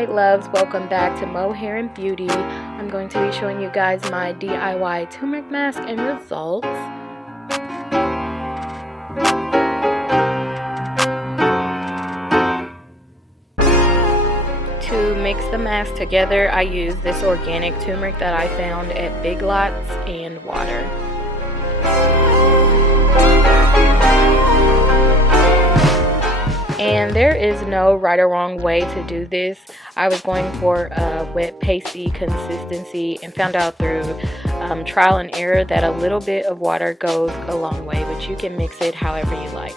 Alright loves, welcome back to Mo Hair and Beauty. I'm going to be showing you guys my DIY turmeric mask and results. To mix the mask together, I use this organic turmeric that I found at Big Lots and water. And there is no right or wrong way to do this. I was going for a wet pasty consistency and found out through trial and error that a little bit of water goes a long way, but you can mix it however you like.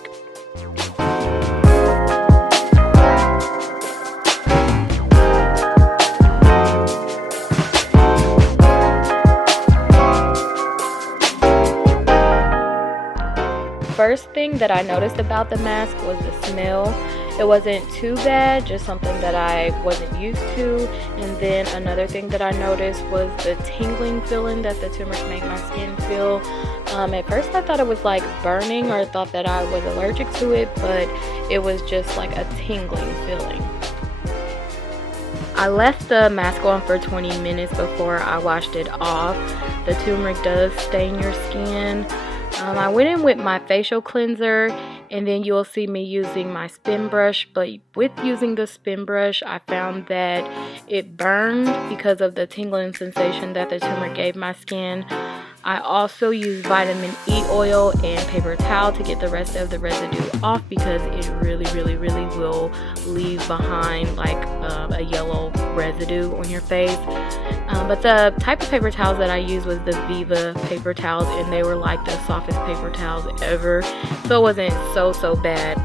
First thing that I noticed about the mask was the smell. It wasn't too bad, just something that I wasn't used to. And then another thing that I noticed was the tingling feeling that the turmeric made my skin feel. At first I thought it was like burning, or thought that I was allergic to it, but it was just like a tingling feeling. I left the mask on for 20 minutes before I washed it off. The turmeric does stain your skin. I went in with my facial cleanser, and then you'll see me using my spin brush, but with using the spin brush I found that it burned because of the tingling sensation that the turmeric gave my skin. I also use vitamin E oil and paper towel to get the rest of the residue off, because it really will leave behind like a yellow residue on your face. But the type of paper towels that I used was the Viva paper towels, and they were like the softest paper towels ever, so it wasn't so bad.